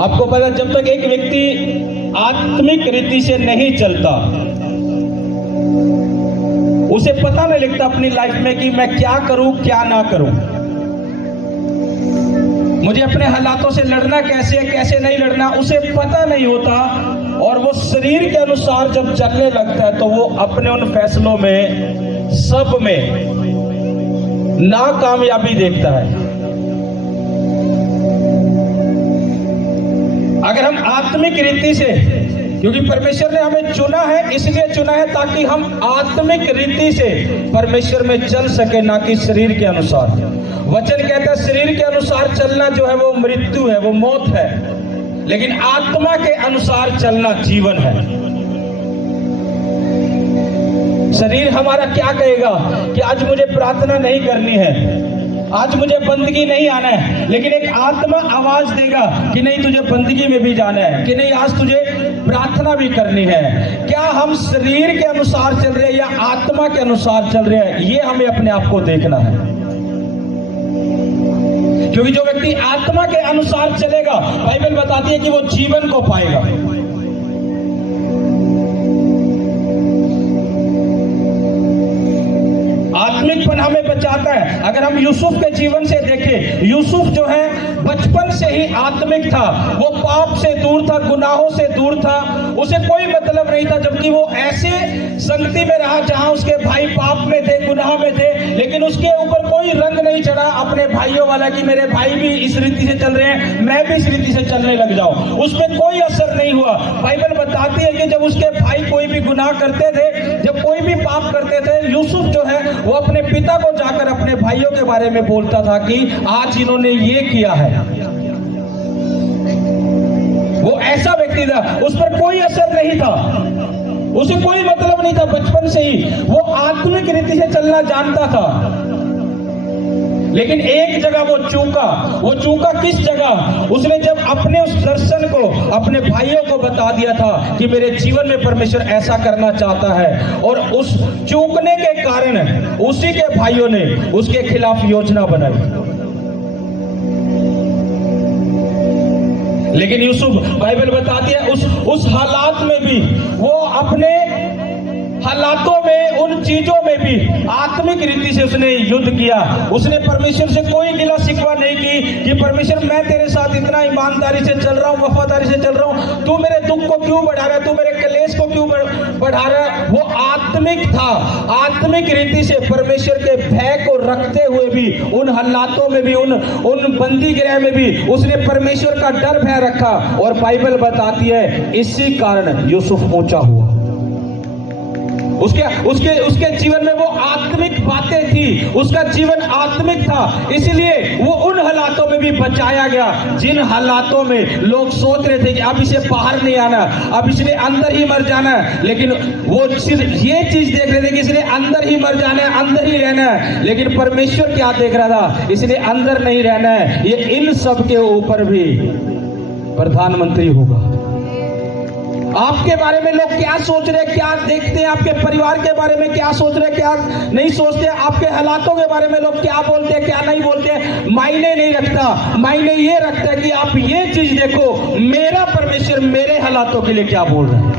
आपको पता, जब तक एक व्यक्ति आत्मिक रीति से नहीं चलता, उसे पता नहीं लगता अपनी लाइफ में कि मैं क्या करूं क्या ना करूं, मुझे अपने हालातों से लड़ना कैसे है कैसे नहीं लड़ना, उसे पता नहीं होता। और वो शरीर के अनुसार जब चलने लगता है तो वो अपने उन फैसलों में सब में नाकामयाबी देखता है। अगर हम आत्मिक रीति से, क्योंकि परमेश्वर ने हमें चुना है, इसलिए चुना है ताकि हम आत्मिक रीति से परमेश्वर में चल सके, ना कि शरीर के अनुसार। वचन कहता है शरीर के अनुसार चलना जो है वो मृत्यु है, वो मौत है, लेकिन आत्मा के अनुसार चलना जीवन है। शरीर हमारा क्या कहेगा कि आज मुझे प्रार्थना नहीं करनी है, आज मुझे बंदगी नहीं आना है, लेकिन एक आत्मा आवाज देगा कि नहीं तुझे बंदगी में भी जाना है, कि नहीं आज तुझे प्रार्थना भी करनी है। क्या हम शरीर के अनुसार चल रहे हैं या आत्मा के अनुसार चल रहे हैं, ये हमें अपने आप को देखना है। क्योंकि जो व्यक्ति आत्मा के अनुसार चलेगा, बाइबल बताती है कि वो जीवन को पाएगा। आत्मिकपन हमें बचाता है। अगर हम यूसुफ के जीवन से देखें, यूसुफ जो है बचपन से ही आत्मिक था, वो पाप से दूर था, गुनाहों से दूर था, उसे कोई मतलब नहीं था, जबकि वो ऐसे संगति में रहा जहां उसके भाई पाप में थे, गुनाह में थे, लेकिन उसके ऊपर कोई रंग नहीं चढ़ा अपने भाइयों वाला कि मेरे भाई भी इस रीति से चल रहे हैं, मैं भी इस रीति से चलने लग जाऊं। उसमें कोई असर नहीं हुआ। बाइबल बताती है कि जब उसके भाई कोई भी गुनाह करते थे, जब कोई भी पाप करते थे, यूसुफ जो है वो अपने पिता को जाकर अपने भाइयों के बारे में बोलता था कि आज इन्होंने ये किया है। वो ऐसा व्यक्ति था, उस पर कोई असर नहीं था, उसे कोई मतलब नहीं था। बचपन से ही वो आत्मिक रीति से चलना जानता था, लेकिन एक जगह वो चूका किस जगह? उसने जब अपने उस दर्शन को अपने भाइयों को बता दिया था कि मेरे जीवन में परमेश्वर ऐसा करना चाहता है, और उस चूकने के कारण उसी के भाइयों ने उसके खिलाफ योजना बनाई। लेकिन यूसुफ, बाइबल बताती है, उस हालात में भी वो अपने हालातों में, उन चीजों में भी आत्मिक रीति से उसने युद्ध किया। उसने परमेश्वर से कोई गिला शिकवा नहीं की कि परमेश्वर मैं तेरे साथ इतना ईमानदारी से चल रहा हूँ, वफादारी से चल रहा हूँ, तू मेरे दुख को क्यों बढ़ा रहा है, तू मेरे कलेश को क्यों बढ़ा रहा है। वो आत्मिक था, आत्मिक रीति से परमेश्वर के भय को रखते हुए भी, उन हालातों में भी, उन बंदी गृह में भी उसने परमेश्वर का डर भय रखा। और बाइबल बताती है इसी कारण यूसुफ ऊंचा हुआ। उसके जीवन में वो आत्मिक बातें थी, उसका जीवन आत्मिक था, इसलिए वो उन हालातों में भी बचाया गया जिन हालातों में लोग सोच रहे थे कि अब इसे बाहर नहीं आना, अब इसने अंदर ही मर जाना है। लेकिन वो सिर्फ ये चीज देख रहे थे कि इसने अंदर ही मर जाना है, अंदर ही रहना है। लेकिन परमेश्वर क्या देख रहा था? इसने अंदर नहीं रहना है, ये इन सब के ऊपर भी प्रधानमंत्री होगा। आपके बारे में लोग क्या सोच रहे हैं, क्या देखते हैं, आपके परिवार के बारे में क्या सोच रहे हैं, क्या नहीं सोचते, आपके हालातों के बारे में लोग क्या बोलते हैं, क्या नहीं बोलते हैं, मायने नहीं रखता। मायने ये रखता है कि आप ये चीज देखो, मेरा परमेश्वर मेरे हालातों के लिए क्या बोल रहा है।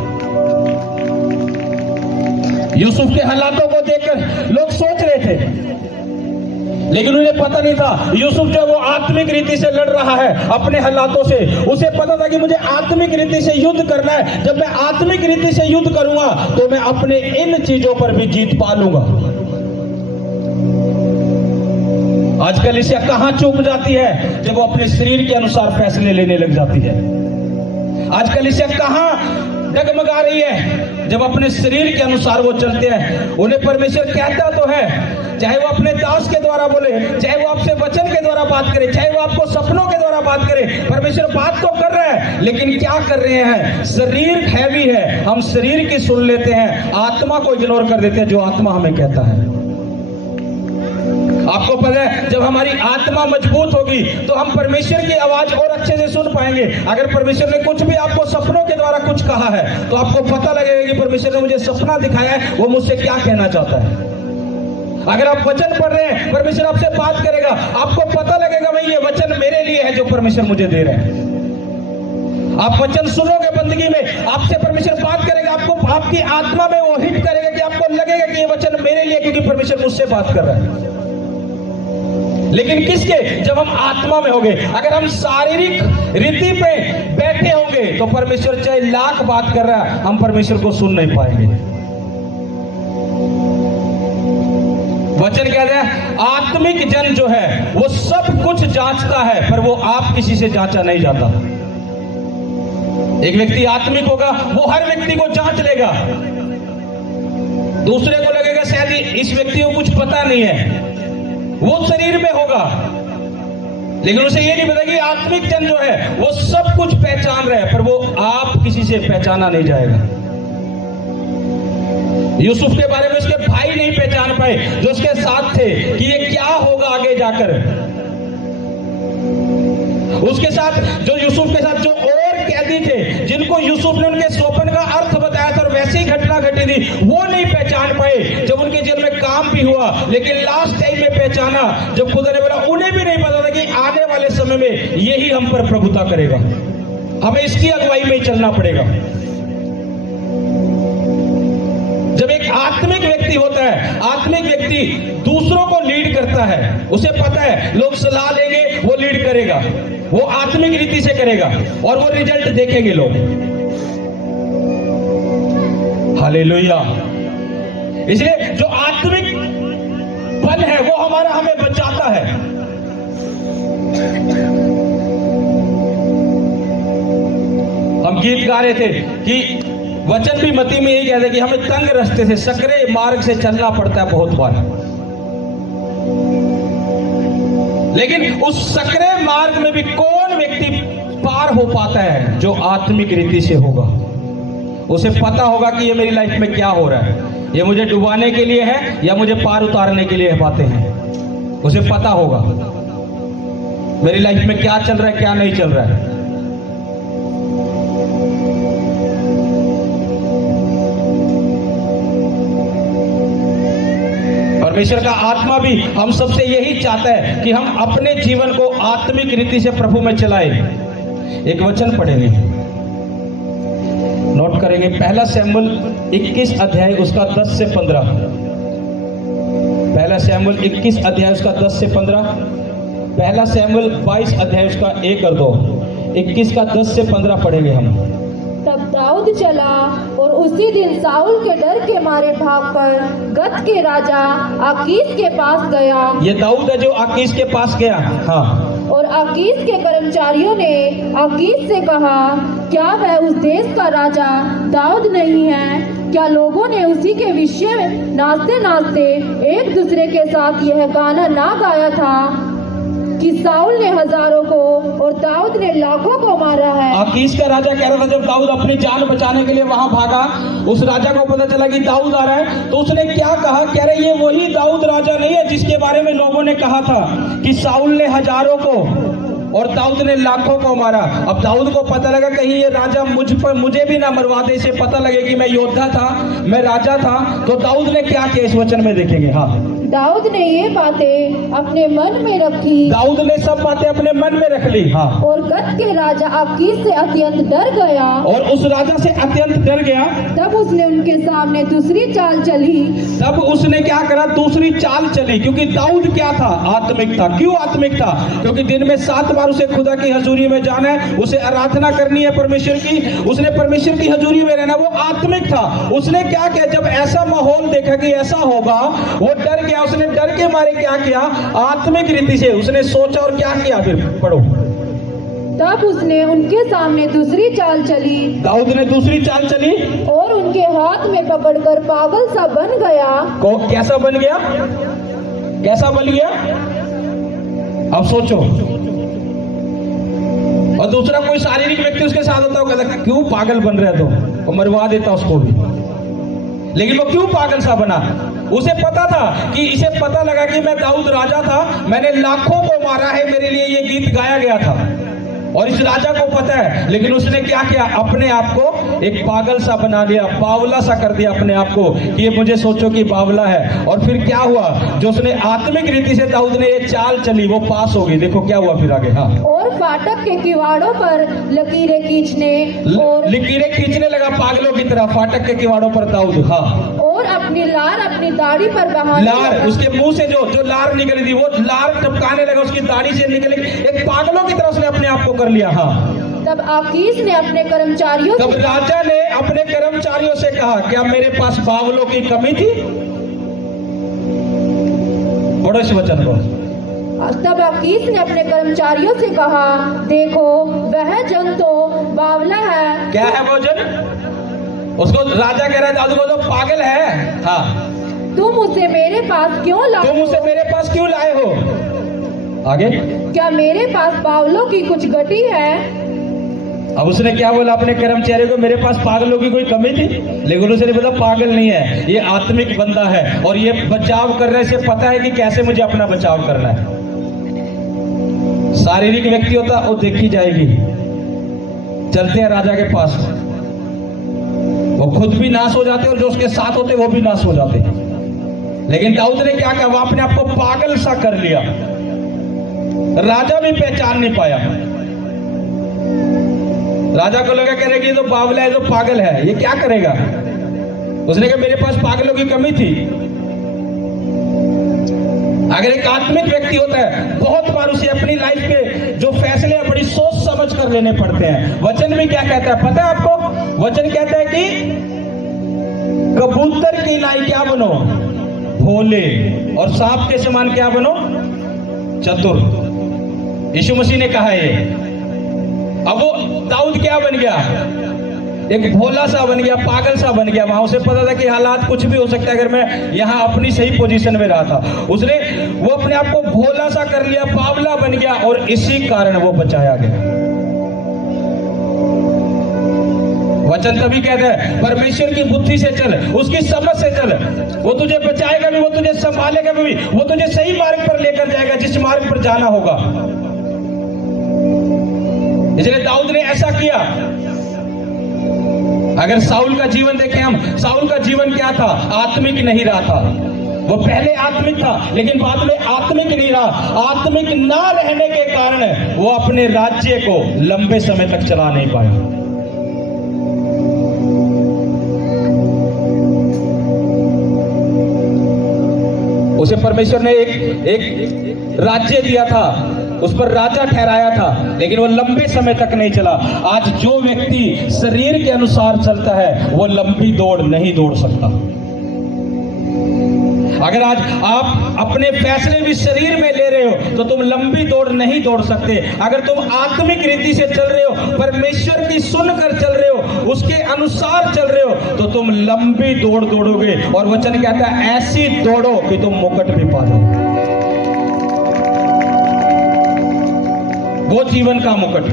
यूसुफ के हालातों को देखकर लोग सोच रहे थे, लेकिन उन्हें पता नहीं था यूसुफ जो वो आत्मिक रीति से लड़ रहा है अपने हालातों से। उसे पता था कि मुझे आत्मिक रीति से युद्ध करना है, जब मैं आत्मिक रीति से युद्ध करूंगा तो मैं अपने इन चीजों पर भी जीत पा लूंगा। आजकल इसे कहां चूक जाती है? जब वो अपने शरीर के अनुसार फैसले लेने लग जाती है। आजकल इसे कहां डगमगा रही है? जब अपने शरीर के अनुसार वो चलते हैं। उन्हें परमेश्वर कहता तो है, चाहे वो अपने दास के द्वारा बोले, चाहे वो आपसे वचन के द्वारा बात करे, चाहे वो आपको सपनों के द्वारा बात करे, परमेश्वर बात तो कर रहा है, लेकिन क्या कर रहे हैं? शरीर हैवी है, हम शरीर की सुन लेते हैं, आत्मा को इग्नोर कर देते हैं जो आत्मा हमें कहता है। आपको पता है, जब हमारी आत्मा मजबूत होगी तो हम परमेश्वर की आवाज और अच्छे से सुन पाएंगे। अगर परमेश्वर ने कुछ भी आपको सपनों के द्वारा कुछ कहा है तो आपको पता लगेगा कि परमेश्वर ने मुझे सपना दिखाया है, वो मुझसे क्या कहना चाहता है। अगर आप वचन पढ़ रहे हैं, परमेश्वर आपसे बात करेगा, आपको पता लगेगा भाई ये वचन मेरे लिए है जो परमेश्वर मुझे दे रहे हैं। आप वचन सुनोगे बंदगी में, आपसे परमेश्वर बात करेगा, आपको आपकी आत्मा में वो हिट करेगा कि आपको लगेगा कि ये वचन मेरे लिए, क्योंकि परमेश्वर मुझसे बात कर रहा है। लेकिन किसके? जब हम आत्मा में होंगे। अगर हम शारीरिक रीति पे बैठे होंगे तो परमेश्वर चाहे लाख बात कर रहा है, हम परमेश्वर को सुन नहीं पाएंगे। वचन कह रहा है आत्मिक जन जो है वो सब कुछ जांचता है, पर वो आप किसी से जांचा नहीं जाता। एक व्यक्ति आत्मिक होगा, वो हर व्यक्ति को जांच लेगा। दूसरे को लगेगा शायद इस व्यक्ति को कुछ पता नहीं है, वो शरीर में होगा, लेकिन उसे ये नहीं पता कि आत्मिक जन जो है वो सब कुछ पहचान रहे हैं, पर वो आप किसी से पहचाना नहीं जाएगा। यूसुफ के बारे में उसके भाई नहीं पहचान पाए जो उसके साथ थे कि ये क्या होगा आगे जाकर। उसके साथ जो यूसुफ के साथ जो और कैदी थे, जिनको यूसुफ ने उनके स्वप्न का अर्थ बताया था और वैसी ही घटना घटी थी, वो नहीं पहचान पाए जब उनके जेल में काम भी हुआ। लेकिन लास्ट टाइम में पहचाना जब खुदा ने बोला, उन्हें भी नहीं पता था कि आने वाले समय में यही हम पर प्रभुता करेगा, हमें इसकी अगुवाई में ही चलना पड़ेगा। जब एक आत्मिक व्यक्ति होता है, आत्मिक व्यक्ति दूसरों को लीड करता है, उसे पता है लोग सलाह लेंगे, वो लीड करेगा, वो आत्मिक रीति से करेगा और वो रिजल्ट देखेंगे लोग। हालेलुया। इसलिए जो आत्मिक बल है वो हमें बचाता है। हम गीत गा रहे थे कि वचन भी मती में यही कहते हैं कि हमें तंग रास्ते से, सकरे मार्ग से चलना पड़ता है बहुत बार, लेकिन उस सकरे मार्ग में भी कौन व्यक्ति पार हो पाता है? जो आत्मिक रीति से होगा। उसे पता होगा कि ये मेरी लाइफ में क्या हो रहा है, ये मुझे डुबाने के लिए है या मुझे पार उतारने के लिए बातें हैं। उसे पता होगा मेरी लाइफ में क्या चल रहा है, क्या नहीं चल रहा है। परमेश्वर का आत्मा भी हम सबसे यही चाहता है कि हम अपने जीवन को आत्मिक रीति से प्रभु में चलाएं। एक वचन पढ़ेंगे, नोट करेंगे, पहला शमूएल 21 अध्याय उसका 10 से 15। पहला शमूएल 21 अध्याय उसका 10 से 15। पहला शमूएल 22 अध्याय उसका 1 और 2। 21 का 10 से 15 पढ़ेंगे हम। तब दाऊद चला और उसी दिन साउल के डर के मारे भागकर गत के राजा आकीश के पास गया। ये दाऊद है जो आकीश के पास गया। हाँ। और आकीश के कर्मचारियों ने आकीश से कहा, क्या वह उस देश का राजा दाऊद नहीं है? क्या लोगों ने उसी के विषय में नाचते नाचते एक दूसरे के साथ यह गाना ना गाया था कि साउल ने हजारों को और दाऊद ने लाखों को मारा है? आकीश का राजा कह रहा था, जब दाऊद अपनी जान बचाने के लिए वहां भागा, उस राजा को पता चला कि दाऊद आ रहा है, तो उसने क्या कहा? कह रहे ये वही दाऊद राजा नहीं है जिसके बारे में लोगों ने कहा था कि साउल ने हजारों को और दाऊद ने लाखों को मारा। अब दाऊद को पता लगा कहीं ये राजा मुझे भी ना मरवा दे, इसे पता लगे कि मैं योद्धा था, मैं राजा था। तो दाऊद ने क्या किया इस वचन में देखेंगे। हाँ, दाऊद ने ये बातें अपने मन में रखी। दाऊद ने सब बातें अपने मन में रख ली। हाँ। और गत के राजा आकीश से अत्यंत डर गया। और उस राजा से अत्यंत डर गया। तब उसने उनके सामने दूसरी चाल चली। तब उसने क्या करा? दूसरी चाल चली। क्योंकि दाऊद क्या था? आत्मिक था। क्यों आत्मिक था? क्योंकि दिन में 7 बार उसे खुदा की हजूरी में जाना है, उसे आराधना करनी है परमेश्वर की, उसने परमेश्वर की हजूरी में रहना। वो आत्मिक था। उसने क्या किया? जब ऐसा माहौल देखा कि ऐसा होगा, वो डर गया। उसने डर के मारे क्या किया? आत्मिक रीति से उसने सोचा और क्या किया? फिर पढ़ो। तब उसने उनके सामने दूसरी चाल चली। दाऊद ने दूसरी चाल चली और उनके हाथ में पकड़कर पागल सा बन गया। कैसा बन गया? कैसा बन गया? अब सोचो। और दूसरा कोई शारीरिक व्यक्ति उसके साथ होता, कहता क्यों पागल बन रहा है, तो मरवा देता उसको भी। लेकिन वो क्यों पागल सा बना? उसे पता था कि इसे पता लगा कि मैं दाऊद राजा था, मैंने लाखों को मारा है, मेरे लिए ये गीत गाया गया था। और इस राजा को पता है, लेकिन उसने क्या किया, अपने आप को एक पागल सा बना लिया, बावला सा कर दिया अपने आप को कि ये मुझे सोचो कि बावला है। और फिर क्या हुआ, जो उसने आत्मिक रीति से दाऊद ने ये चाल चली वो पास हो गई। देखो क्या हुआ फिर आगे। हाँ, और फाटक के किवाड़ों पर लकीरें खींचने और लकीरें खींचने लगा पागलों की तरह फाटक के किवाड़ों पर दाऊद। हाँ, और अपनी लार अपनी दाढ़ी पर बहाने लार लगा। उसके मुंह से जो लार निकली थी वो लार टपकाने लगा, उसकी दाढ़ी से निकली, एक पागलों की तरह उसने अपने आप को कर लिया। हाँ, तब आकीश ने अपने कर्मचारियों तब से राजा ने अपने कर्मचारियों से कहा, क्या मेरे पास बावलों की कमी थी? पढ़ो इस वचन को। तब आकीश ने अपने कर्मचारियों से कहा, देखो वह जन तो बावला है। क्या है वो जन? उसको राजा कह रहा है दाऊद को, तो पागल है। हाँ, तुम उसे मेरे पास क्यों लाए तुम उसे मेरे पास क्यों लाए हो? आगे, क्या मेरे पास बावलों की कुछ गटी है? अब उसने क्या बोला अपने कर्मचारी को, मेरे पास पागलों की कोई कमी थी? लेकिन उसने बोला पागल नहीं है, ये आत्मिक बंदा है और ये बचाव कर रहे से पता है कि कैसे मुझे अपना बचाव करना है। शारीरिक व्यक्ति होता वो देखी जाएगी। चलते हैं राजा के पास, वो खुद भी नाश हो जाते और जो उसके साथ होते वो भी नाश हो जाते। लेकिन दाऊद ने क्या किया, वो अपने आप को पागल सा कर लिया, राजा भी पहचान नहीं पाया। राजा को लगा कह रहे कि ये तो बावला है, तो पागल है, ये क्या करेगा? उसने कहा मेरे पास पागलों की कमी थी। अगर एक आत्मिक व्यक्ति होता है, बहुत बार उसे अपनी लाइफ के जो फैसले हैं बड़ी सोच समझ कर लेने पड़ते हैं। वचन भी क्या कहता है पता है आपको? वचन कहता है कि कबूतर की लाई क्या बनो, भोले, और सांप के समान क्या बनो, चतुर। यीशु मसीह ने कहा है। अब वो दाऊद क्या बन गया, एक भोला सा बन गया, पागल सा बन गया। वहां उसे पता था कि हालात कुछ भी हो सकता है अगर मैं यहाँ अपनी सही पोजीशन में रहा था। उसने वो अपने आप को भोला सा कर लिया, बावला बन गया, और इसी कारण वो बचाया गया। वचन तभी कहता है परमेश्वर की बुद्धि से चल, उसकी समझ से चल, वो तुझे बचाएगा भी, वो तुझे संभालेगा भी, वो तुझे सही मार्ग पर लेकर जाएगा जिस मार्ग पर जाना होगा। इसलिए दाऊद ने ऐसा किया। अगर साउल का जीवन देखें हम, साउल का जीवन क्या था, आत्मिक नहीं रहा था। वो पहले आत्मिक था लेकिन बाद में आत्मिक नहीं रहा। आत्मिक ना रहने के कारण वो अपने राज्य को लंबे समय तक चला नहीं पाया। उसे परमेश्वर ने एक राज्य दिया था, उस पर राजा ठहराया था, लेकिन वो लंबे समय तक नहीं चला। आज जो व्यक्ति शरीर के अनुसार चलता है वो लंबी दौड़ नहीं दौड़ सकता। अगर आज आप अपने फैसले भी शरीर में ले रहे हो तो तुम लंबी दौड़ नहीं दौड़ सकते। अगर तुम आत्मिक रीति से चल रहे हो, परमेश्वर की सुनकर चल रहे हो, उसके अनुसार चल रहे हो, तो तुम लंबी दौड़ दौड़ोगे। और वचन कहता है ऐसी दौड़ो कि तुम मुकुट भी पा जाओ, वो जीवन का मुकुट।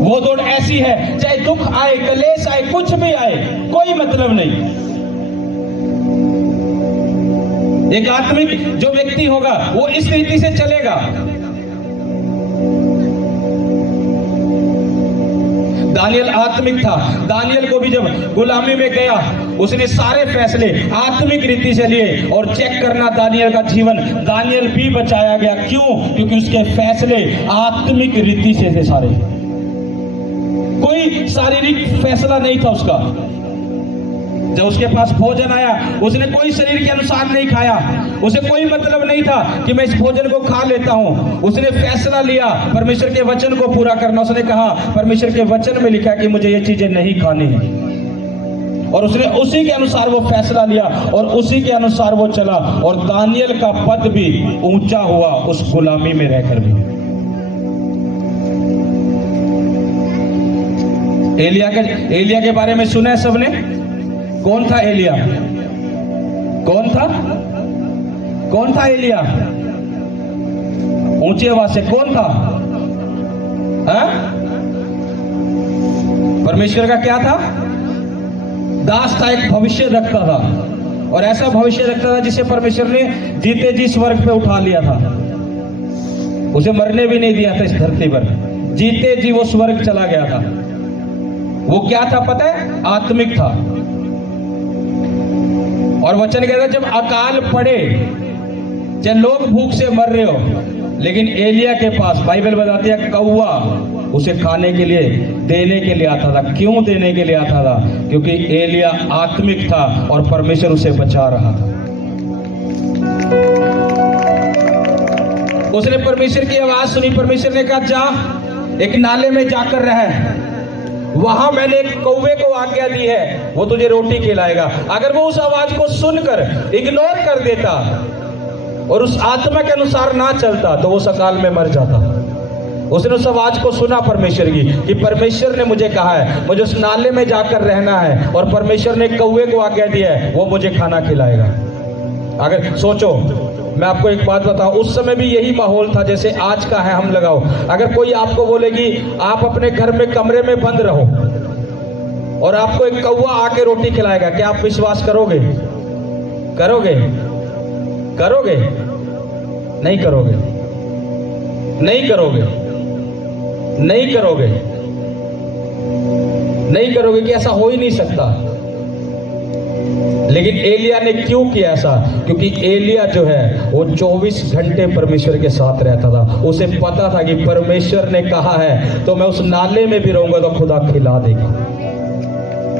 वो दौड़ ऐसी है, चाहे दुख आए, कलेश आए, कुछ भी आए, कोई मतलब नहीं। एक आत्मिक जो व्यक्ति होगा वो इस रीति से चलेगा। दानियल आत्मिक था। दानियल को भी जब गुलामी में गया उसने सारे फैसले आत्मिक रीति से लिए, और चेक करना दानियल का जीवन, दानियल भी बचाया गया। क्यों? क्योंकि उसके फैसले आत्मिक रीति से थे सारे, कोई शारीरिक फैसला नहीं था उसका। जब उसके पास भोजन आया उसने कोई शरीर के अनुसार नहीं खाया, उसे कोई मतलब नहीं था कि मैं इस भोजन को खा लेता हूं। उसने फैसला लिया परमेश्वर के वचन को पूरा करना। उसने कहा परमेश्वर के वचन में लिखा है कि मुझे ये चीजें नहीं खानी है, और उसने उसी के अनुसार वो फैसला लिया और उसी के अनुसार वो चला। और दानियल का पद भी ऊंचा हुआ उस गुलामी में रहकर भी। एलिया के बारे में सुना है सबने? कौन था एलिया? कौन था? कौन था एलिया? ऊंची आवाज से कौन था? हाँ? परमेश्वर का क्या था? दास था, एक भविष्य रखता था, और ऐसा भविष्य रखता था जिसे परमेश्वर ने जीते जी स्वर्ग पे उठा लिया था। उसे मरने भी नहीं दिया था इस धरती पर, जीते जी वो स्वर्ग चला गया था। वो क्या था पता है? आत्मिक था। और वचन कहता है जब अकाल पड़े, चाहे लोग भूख से मर रहे हो, लेकिन एलिया के पास बाइबल बताती है कौवा उसे खाने के लिए देने के लिए आता था। क्यों देने के लिए आता था? क्योंकि एलिया आत्मिक था और परमेश्वर उसे बचा रहा था। उसने परमेश्वर की आवाज सुनी। परमेश्वर ने कहा जा एक नाले में जाकर रह, वहां मैंने एक कौवे को आज्ञा दी है, वो तुझे रोटी खिलाएगा। अगर वो उस आवाज को सुनकर इग्नोर कर देता और उस आत्मा के अनुसार ना चलता तो वो सकाल में मर जाता। उसने उस आवाज को सुना परमेश्वर की कि परमेश्वर ने मुझे कहा है मुझे उस नाले में जाकर रहना है, और परमेश्वर ने कौवे को आज्ञा दी है वो मुझे खाना खिलाएगा। अगर सोचो, मैं आपको एक बात बताऊं, उस समय भी यही माहौल था जैसे आज का है। हम लगाओ, अगर कोई आपको बोलेगी आप अपने घर में कमरे में बंद रहो और आपको एक कौवा आके रोटी खिलाएगा, क्या आप विश्वास करोगे? करोगे? करोगे? नहीं करोगे, नहीं करोगे, नहीं करोगे, नहीं करोगे कि ऐसा हो ही नहीं सकता। लेकिन एलिया ने क्यों किया ऐसा? क्योंकि एलिया जो है वो 24 घंटे परमेश्वर के साथ रहता था। उसे पता था कि परमेश्वर ने कहा है तो मैं उस नाले में भी रहूंगा तो खुदा खिला देगा।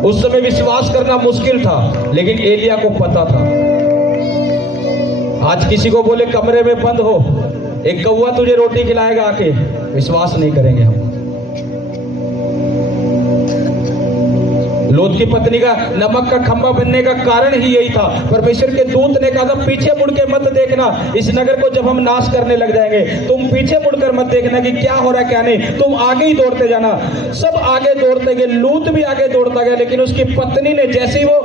उस समय विश्वास करना मुश्किल था, लेकिन एलिया को पता था। आज किसी को बोले कमरे में बंद हो, एक कौवा तुझे रोटी खिलाएगा आके, विश्वास नहीं करेंगे हम। लोत की पत्नी का नमक का खंभा बनने का कारण ही यही था। परमेश्वर के दूत ने कहा था पीछे मुड़ के मत देखना, इस नगर को जब हम नाश करने लग जाएंगे तुम पीछे मुड़कर मत देखना कि क्या हो रहा है क्या नहीं, तुम आगे ही दौड़ते जाना। सब आगे दौड़ते गए, लूत भी आगे दौड़ता गया, लेकिन उसकी पत्नी ने जैसे ही वो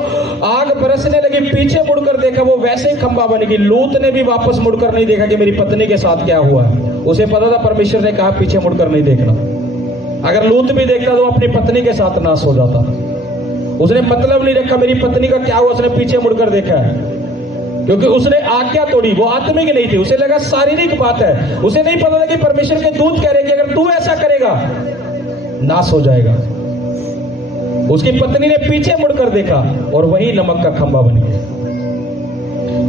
आग बरसने लगी पीछे मुड़कर देखा, वो वैसे ही खंभा बन गई। लूत ने भी वापस मुड़कर नहीं देखा कि मेरी पत्नी के साथ क्या हुआ। उसे पता था परमेश्वर ने कहा पीछे मुड़कर नहीं देखना। अगर लूत भी देखता तो अपनी पत्नी के साथ नाश हो जाता। उसने मतलब नहीं रखा मेरी पत्नी का क्या हुआ, उसने पीछे मुड़कर देखा है, क्योंकि उसने आज्ञा तोड़ी। वो आत्मिक नहीं थी, उसे लगा शारीरिक बात है। उसे नहीं पता था कि परमेश्वर के दूत कह रहे कि अगर तू ऐसा करेगा नाश हो जाएगा। उसकी पत्नी ने पीछे मुड़कर देखा और वही नमक का खंभा बन गया।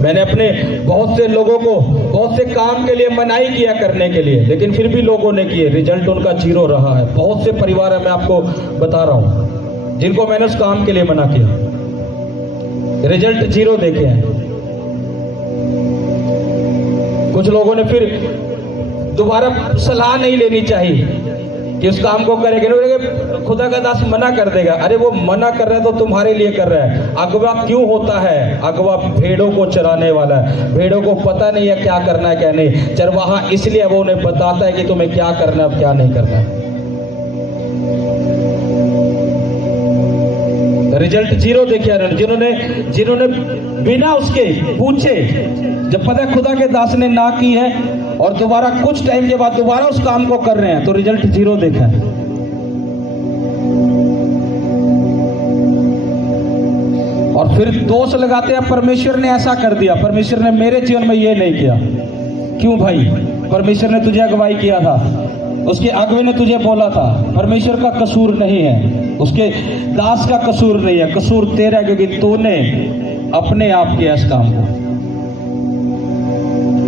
मैंने अपने बहुत से लोगों को बहुत से काम के लिए मनाही किया करने के लिए, लेकिन फिर भी लोगों ने किए, रिजल्ट उनका 0 रहा है। बहुत से परिवार है, मैं आपको बता रहा हूं, जिनको मैंने उस काम के लिए मना किया, रिजल्ट 0 देखे हैं। कुछ लोगों ने फिर दोबारा सलाह नहीं लेनी चाहिए कि उस काम को करेंगे, खुदा का दास मना कर देगा। अरे वो मना कर रहा है तो तुम्हारे लिए कर रहा है। अगवा क्यों होता है? अगवा भेड़ों को चराने वाला है। भेड़ों को पता नहीं है क्या करना है क्या नहीं, चरवाहा इसलिए वो उन्हें बताता है कि तुम्हें क्या करना है क्या नहीं करना है। रिजल्ट 0 देखा जिन्होंने बिना उसके पूछे, जब पता खुदा के दास ने ना की है और दोबारा कुछ टाइम के बाद दोबारा उस काम को कर रहे हैं तो रिजल्ट 0 देखा है। और फिर दोष लगाते हैं परमेश्वर ने ऐसा कर दिया, परमेश्वर ने मेरे जीवन में ये नहीं किया। क्यों भाई? परमेश्वर ने तुझे अगुवाई किया था, उसके अगुवे ने तुझे बोला था। परमेश्वर का कसूर नहीं है, उसके दास का कसूर नहीं है, कसूर तेरा है, क्योंकि तूने अपने आप किया इस काम को।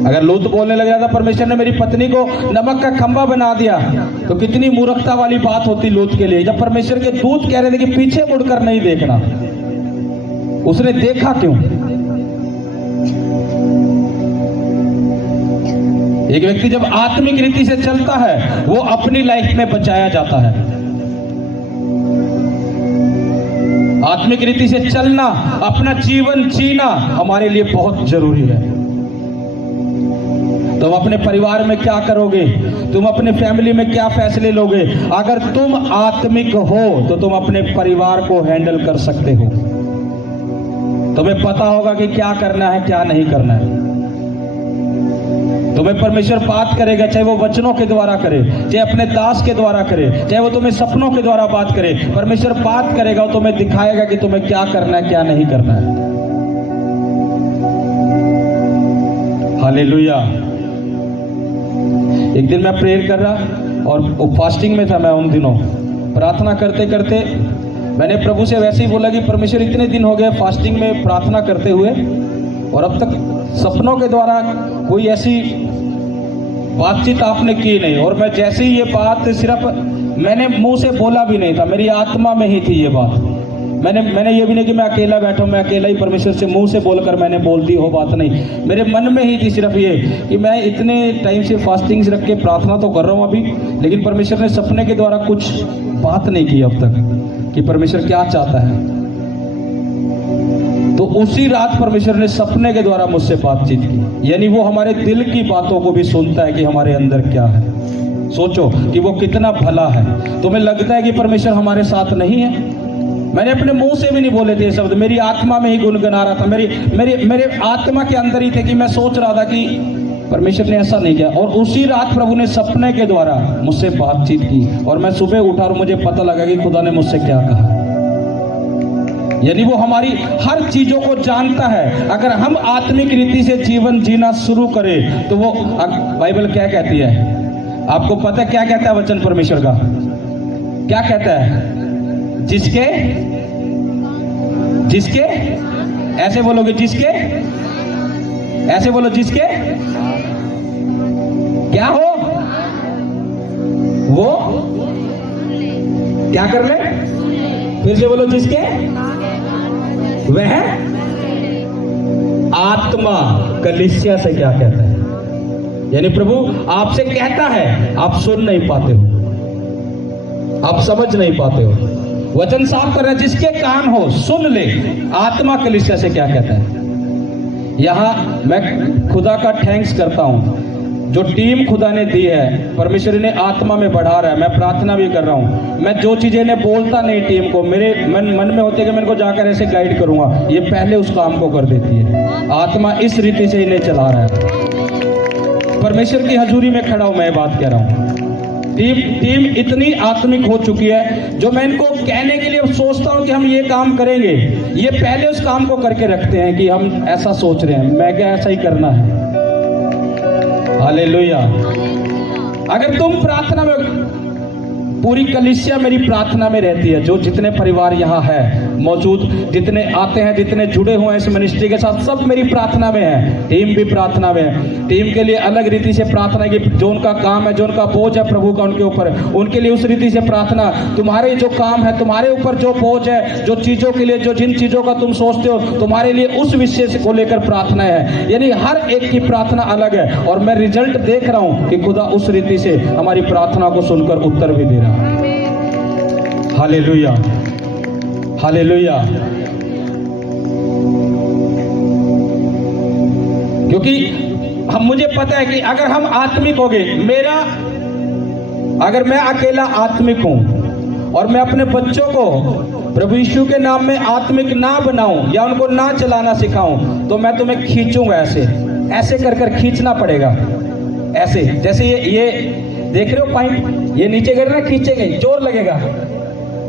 अगर लूत बोलने लग जाता परमेश्वर ने मेरी पत्नी को नमक का खंभा बना दिया, तो कितनी मूर्खता वाली बात होती लूत के लिए। जब परमेश्वर के दूत कह रहे थे कि पीछे मुड़कर नहीं देखना, उसने देखा क्यों? एक व्यक्ति जब आत्मिक रीति से चलता है वो अपनी लाइफ में बचाया जाता है। आत्मिक रीति से चलना, अपना जीवन जीना हमारे लिए बहुत जरूरी है। तुम अपने परिवार में क्या करोगे, तुम अपने फैमिली में क्या फैसले लोगे? अगर तुम आत्मिक हो तो तुम अपने परिवार को हैंडल कर सकते हो। तुम्हें पता होगा कि क्या करना है क्या नहीं करना है। तुम्हें परमेश्वर बात करेगा, चाहे वो वचनों के द्वारा करे, चाहे अपने दास के द्वारा करे, चाहे वो तुम्हें सपनों के द्वारा बात करे। परमेश्वर बात करेगा, वो तुम्हें दिखाएगा कि तुम्हें क्या करना है क्या नहीं करना है। हालेलुया। एक दिन मैं प्रेयर कर रहा और फास्टिंग में था मैं उन दिनों। प्रार्थना करते करते मैंने प्रभु से वैसे ही बोला कि परमेश्वर इतने दिन हो गए फास्टिंग में प्रार्थना करते हुए और अब तक सपनों के द्वारा कोई ऐसी बातचीत आपने की नहीं, और मैं जैसे ही ये बात सिर्फ मैंने मुंह से बोला भी नहीं था, मेरी आत्मा में ही थी ये बात। मैंने ये भी नहीं कि मैं अकेला बैठा हूँ, मैं अकेला ही परमेश्वर से मुंह से बोलकर मैंने बोल दी हो बात नहीं, मेरे मन में ही थी सिर्फ ये कि मैं इतने टाइम से फास्टिंग रख के प्रार्थना तो कर रहा हूँ अभी, लेकिन परमेश्वर ने सपने के द्वारा कुछ बात नहीं की अब तक कि परमेश्वर क्या चाहता है। तो उसी रात परमेश्वर ने सपने के द्वारा मुझसे बातचीत की, यानी वो हमारे दिल की बातों को भी सुनता है कि हमारे अंदर क्या है। सोचो कि वो कितना भला है। तुम्हें लगता है कि परमेश्वर हमारे साथ नहीं है? मैंने अपने मुंह से भी नहीं बोले थे ये शब्द, मेरी आत्मा में ही गुनगुना रहा था, मेरे आत्मा के अंदर ही थे कि मैं सोच रहा था कि परमेश्वर ने ऐसा नहीं किया। और उसी रात प्रभु ने सपने के द्वारा मुझसे बातचीत की और मैं सुबह उठा और मुझे पता लगा कि खुदा ने मुझसे क्या कहा। यानी वो हमारी हर चीजों को जानता है। अगर हम आत्मिक रीति से जीवन जीना शुरू करें तो वो बाइबल क्या कहती है? आपको पता है क्या कहता है वचन परमेश्वर का? क्या कहता है? जिसके ऐसे बोलोगे, जिसके ऐसे बोलो, जिसके क्या हो वो क्या कर ले? फिर से बोलो, जिसके वह आत्मा। कलीसिया से क्या कहता है? यानी प्रभु आपसे कहता है, आप सुन नहीं पाते हो, आप समझ नहीं पाते हो। वचन साफ कर रहा है, जिसके कान हो सुन ले। आत्मा कलीसिया से क्या कहता है? यहां मैं खुदा का थैंक्स करता हूं, जो टीम खुदा ने दी है, परमेश्वर ने आत्मा में बढ़ा रहा है। मैं प्रार्थना भी कर रहा हूं। मैं जो चीजें ने बोलता नहीं टीम को, मेरे मन में होते कि मैं इनको जाकर ऐसे गाइड करूंगा, ये पहले उस काम को कर देती है। आत्मा इस रीति से इन्हें चला रहा है। परमेश्वर की हजूरी में खड़ा हूं, मैं बात कह रहा हूं। टीम इतनी आत्मिक हो चुकी है, जो मैं इनको कहने के लिए सोचता हूं कि हम ये काम करेंगे, ये पहले उस काम को करके रखते हैं कि हम ऐसा सोच रहे हैं, मैं क्या ऐसा ही करना है। हालेलुया। अगर तुम प्रार्थना में, पूरी कलीसिया मेरी प्रार्थना में रहती है, जो जितने परिवार यहाँ है मौजूद, जितने आते हैं, जितने जुड़े हुए हैं इस मिनिस्ट्री के साथ, सब मेरी प्रार्थना में है। टीम भी प्रार्थना में है। टीम के लिए अलग रीति से प्रार्थना की, जो उनका काम है, जो उनका बोझ है प्रभु का उनके ऊपर, उनके लिए उस रीति से प्रार्थना। तुम्हारे जो काम है, तुम्हारे ऊपर जो बोझ है, जो चीजों के लिए, जो जिन चीजों का तुम सोचते हो, तुम्हारे लिए उस विषय को लेकर प्रार्थना है। यानी हर एक की प्रार्थना अलग है, और मैं रिजल्ट देख रहा हूं कि खुदा उस रीति से हमारी प्रार्थना को सुनकर उत्तर भी दे रहा है। Hallelujah, hallelujah. क्योंकि मुझे पता है कि अगर हम आत्मिक हो गए, अगर मैं अकेला आत्मिक हूं और मैं अपने बच्चों को प्रभु यीशु के नाम में आत्मिक ना बनाऊं या उनको ना चलाना सिखाऊं, तो मैं तुम्हें खींचूंगा। ऐसे कर खींचना पड़ेगा। ऐसे जैसे ये देख रहे हो पाइप, ये नीचे गिर रहा है, खींचेंगे, जोर लगेगा,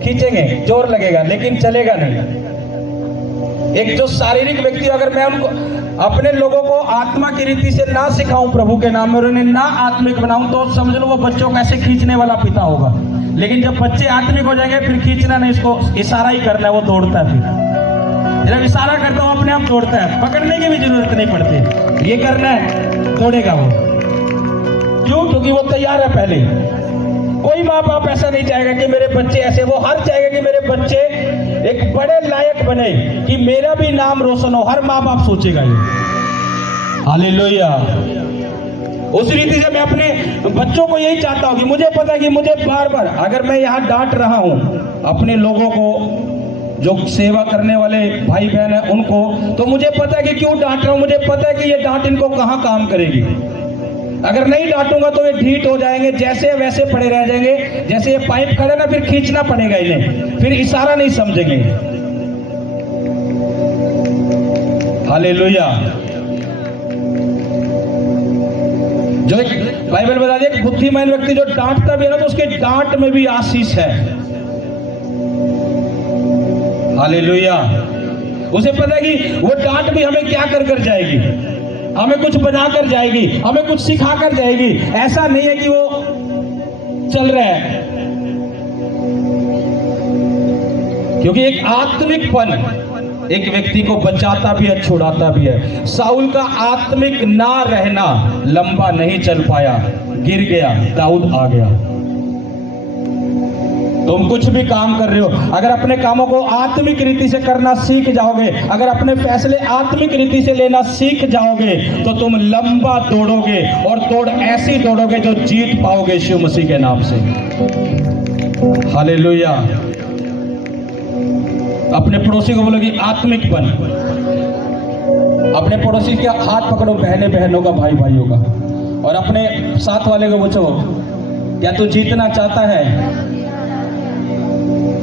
खींचेंगे, जोर लगेगा, लेकिन चलेगा नहीं। एक जो शारीरिक व्यक्ति, अगर मैं उनको, अपने लोगों को आत्मा की रीति से ना सिखाऊं प्रभु के नाम में और उन्हें ना आत्मिक बनाऊं, तो समझ लो वो बच्चों को ऐसे खींचने वाला पिता होगा। लेकिन जब बच्चे आत्मिक हो जाएंगे, फिर खींचना नहीं, इसको इशारा ही करना है, वो दौड़ता है। फिर जब इशारा करता हूं अपने आप दौड़ता है, पकड़ने की भी जरूरत नहीं पड़ती, ये करना है, दौड़ेगा वो। क्यों? क्योंकि वो तैयार है पहले। कोई माँ बाप ऐसा नहीं चाहेगा कि मेरे बच्चे ऐसे, वो हर चाहेगा कि मेरे बच्चे एक बड़े लायक बने, कि मेरा भी नाम रोशन हो। हर माँ बाप सोचेगा ये। हालेलुया। उस रीति से मैं अपने बच्चों को यही चाहता हूं कि मुझे पता है कि मुझे बार बार, अगर मैं यहाँ डांट रहा हूं अपने लोगों को, जो सेवा करने वाले भाई बहन है उनको, तो मुझे पता है कि क्यों डांट रहा हूं। मुझे पता है कि ये डांट इनको कहाँ काम करेगी। अगर नहीं डांटूंगा तो ये ढीठ हो जाएंगे, जैसे वैसे पड़े रह जाएंगे। जैसे ये पाइप खड़े ना, फिर खींचना पड़ेगा इन्हें, फिर इशारा नहीं समझेंगे। हालेलुया। जो एक बाइबल बता दे, बुद्धिमान व्यक्ति जो डांटता भी है ना, तो उसके डांट में भी आशीष है। हालेलुया। उसे पता है कि वो डांट भी हमें क्या कर जाएगी, हमें कुछ बना कर जाएगी, हमें कुछ सिखा कर जाएगी। ऐसा नहीं है कि वो चल रहा है, क्योंकि एक आत्मिकपन एक व्यक्ति को बचाता भी है, छुड़ाता भी है। साउल का आत्मिक ना रहना लंबा नहीं चल पाया, गिर गया, दाऊद आ गया। तुम कुछ भी काम कर रहे हो, अगर अपने कामों को आत्मिक रीति से करना सीख जाओगे, अगर अपने फैसले आत्मिक रीति से लेना सीख जाओगे, तो तुम लंबा दौड़ोगे और दौड़ ऐसी दौड़ोगे जो जीत पाओगे यीशु मसीह के नाम से। हालेलुया। अपने पड़ोसी को बोलोगे आत्मिकपन। अपने पड़ोसी के हाथ पकड़ो, बहने बहनों का, भाई भाइयों का, और अपने साथ वाले को पूछो, क्या तू जीतना चाहता है?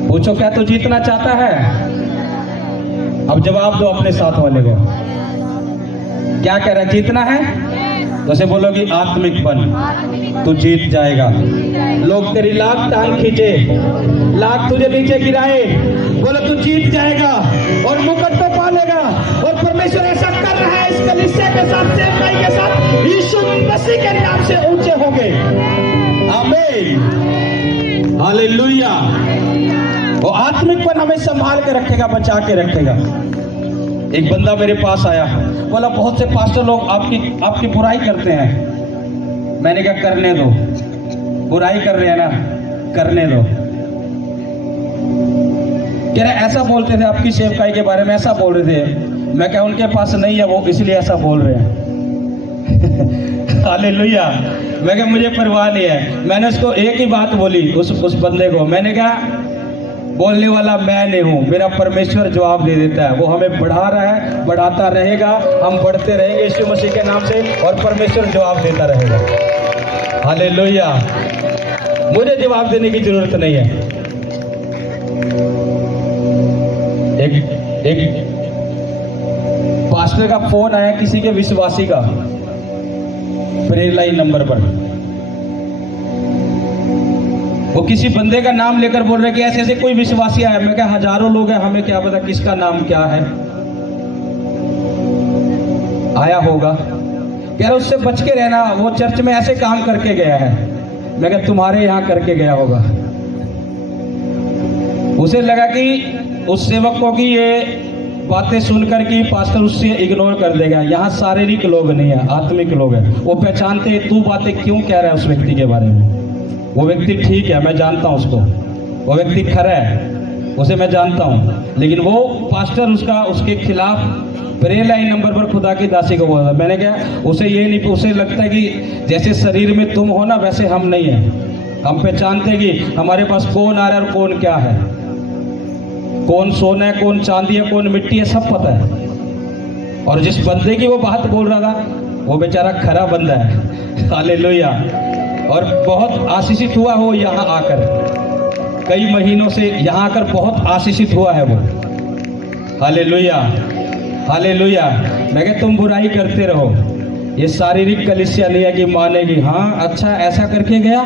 पूछो, क्या तू जीतना चाहता है? अब जवाब दो अपने साथ वाले को, क्या कह रहा है? जीतना है? तो उसे बोलोगी आत्मिकपन, तू जीत जाएगा। लोग तेरी लाख टांग खींचे, लाख तुझे नीचे गिराए, बोलो तू जीत जाएगा और मुकुट तो पा लेगा। और परमेश्वर ऐसा कर रहा है इस कलीसिया के साथ, सेवकाई के साथ, यीशु मसीह के नाम से ऊंचे होंगे। आमीन, हालेलुया। वो आत्मिकपन हमें संभाल के रखेगा, बचा के रखेगा। एक बंदा मेरे पास आया, बोला बहुत से पास्टर लोग आपकी बुराई करते हैं। मैंने कहा करने दो, बुराई कर रहे हैं ना, करने दो। कह रहे ऐसा बोलते थे आपकी सेवकाई के बारे में, ऐसा बोल रहे थे। मैं क्या उनके पास नहीं है वो, इसलिए ऐसा बोल रहे हैं। हालेलुया। मैं क्या मुझे परवाह नहीं है। मैंने उसको एक ही बात बोली, उस बंदे को मैंने कहा बोलने वाला मैं नहीं हूँ, मेरा परमेश्वर जवाब दे देता है। वो हमें बढ़ा रहा है, बढ़ाता रहेगा, हम बढ़ते रहेंगे यीशु मसीह के नाम से, और परमेश्वर जवाब देता रहेगा। हालेलुया। मुझे जवाब देने की जरूरत नहीं है। एक पास्टर का फोन आया किसी के विश्वासी का, प्रेयर लाइन नंबर पर। वो किसी बंदे का नाम लेकर बोल रहे कि ऐसे ऐसे कोई विश्वासी आया। मैं क्या हजारों लोग हैं, हमें क्या पता किसका नाम क्या है। आया होगा, कह रहे उससे बच के रहना, वो चर्च में ऐसे काम करके गया है। मैं क्या तुम्हारे यहाँ करके गया होगा। उसे लगा कि उस सेवक को कि ये बातें सुनकर कि पास्टर उससे इग्नोर कर देगा। यहाँ शारीरिक लोग नहीं है, आत्मिक लोग हैं। वो पहचानते तू बातें क्यों कह रहा है उस व्यक्ति के बारे में। वो व्यक्ति ठीक है, मैं जानता हूँ उसको, वो व्यक्ति खरा है, उसे मैं जानता हूँ, लेकिन वो पास्टर उसके खिलाफ प्रेयर लाइन नंबर पर खुदा की दासी को बोला। मैंने कहा उसे ये नहीं, उसे लगता है कि जैसे शरीर में तुम हो ना, वैसे हम नहीं है। हम पहचानते हैं कि हमारे पास कौन आ रहा है और कौन क्या है, कौन सोना है, कौन चांदी है, कौन मिट्टी है, सब पता है। और जिस बंदे की वो बात बोल रहा था, वो बेचारा खरा बंदा है। हालेलुया। और बहुत आशीषित हुआ हो यहाँ आकर, कई महीनों से यहाँ आकर बहुत आशीषित हुआ है वो। Hallelujah, hallelujah. मैं कहता तुम बुराई करते रहो, ये शारीरिक कलीसिया नहीं है कि मानेगी हाँ अच्छा ऐसा करके गया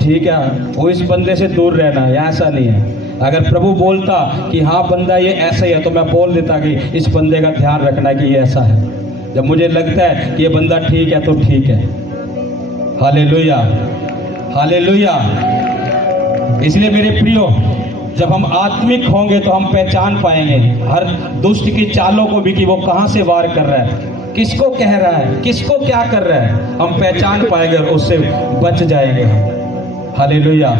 ठीक है, वो इस बंदे से दूर रहना है, ऐसा नहीं है। अगर प्रभु बोलता कि हाँ बंदा ये ऐसा ही है, तो मैं बोल देता कि इस बंदे का ध्यान रखना कि ये ऐसा है। जब मुझे लगता है कि ये बंदा ठीक है तो ठीक है। Hallelujah, hallelujah. इसलिए मेरे प्रियो, जब हम आत्मिक होंगे तो हम पहचान पाएंगे हर दुष्ट की चालों को भी कि वो कहाँ से वार कर रहा है, किसको कह रहा है, किसको क्या कर रहा है। हम पहचान पाएंगे और उससे बच जाएंगे। हालेलुया।